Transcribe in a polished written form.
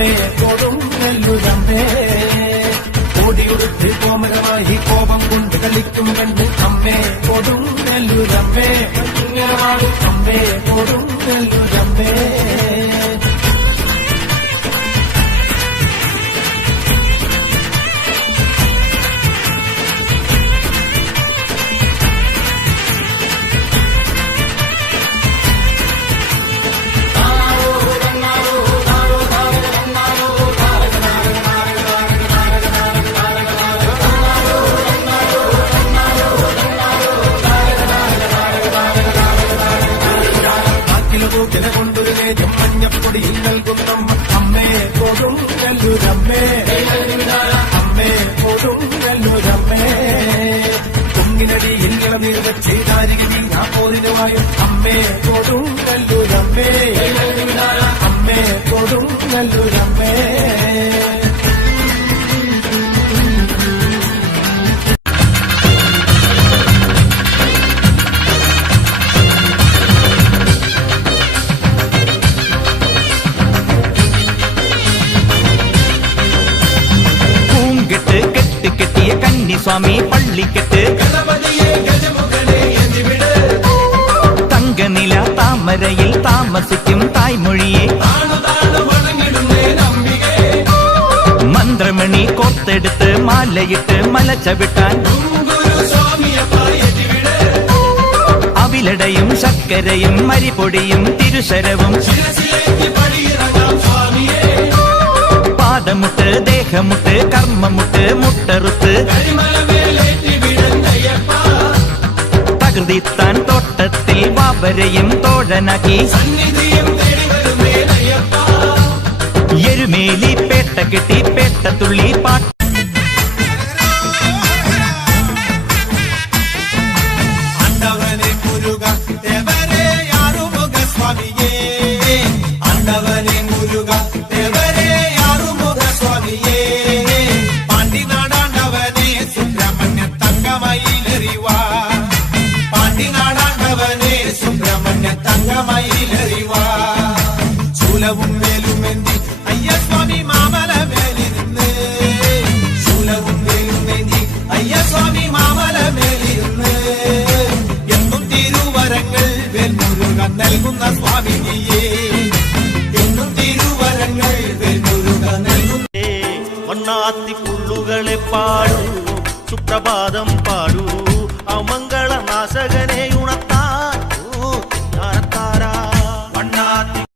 അമ്മേ കൊടുങ്ങല്ലൂരമ്മേ. ഓടിയുടുത്ത് കോമരമായി കോപം കൊണ്ട് കളിക്കും കണ്ട് അമ്മേ കൊടുങ്ങല്ലൂരമ്മേ. അമ്മേ കൊടുങ്ങല്ലൂരമ്മേ. കൊണ്ടൊരു നേരം മഞ്ഞപ്പൊടിയിൽ നൽകുന്നമ്മ അമ്മേ കൊടുങ്ങല്ലൂരമ്മേ. അമ്മേ കൊടുങ്ങല്ലൂരമ്മേ. കുങ്ങിനടിയിൽ ഇളനീർ വെച്ച് ദാരികയിൽ ആ പോരിനുമായും അമ്മേ കൊടുങ്ങല്ലൂരമ്മേ. അമ്മേ കൊടുങ്ങല്ലൂരമ്മേ. കെട്ടിയ കന്നിസ്വാമി പള്ളിക്കെട്ട് തങ്കനില താമരയിൽ താമസിക്കും തായ്മൊഴിയെ മന്ത്രമണി കോർത്തെടുത്ത് മാലയിട്ട് മല ചവിട്ടാൻ അവിലടയും ശർക്കരയും മരിപൊടിയും തിരുശരവും പാദമുട്ട് ദേഹമുട്ട് കർമ്മമുട്ട് മുട്ടറുത്ത് തകൃതിത്താൻ തോട്ടത്തിൽ വാവരെയും തോഴനാക്കി എരുമേലി പേട്ട കെട്ടി പേട്ടത്തുള്ളി പാട്ട് ശൂലവും വേലുമെന്തി അയ്യസ്വാമി മാമല മേലിരുന്ന്. ശൂലവും വേലുമെന്തി അയ്യസ്വാമി മാമല മേലിരുന്ന്. എന്നും തിരുവരങ്ങൾ വേൽമുരുകൻ നൽകുന്ന സ്വാമിനിയേ. എന്നും തിരുവരങ്ങൾ വേൽമുരുകൻ നൽകുന്ന ഒണ്ണാത്തി പുള്ളുകളെ പാടൂ, സുപ്രഭാതം പാടൂ, അമംഗളനാശകനെ ഉണർത്താ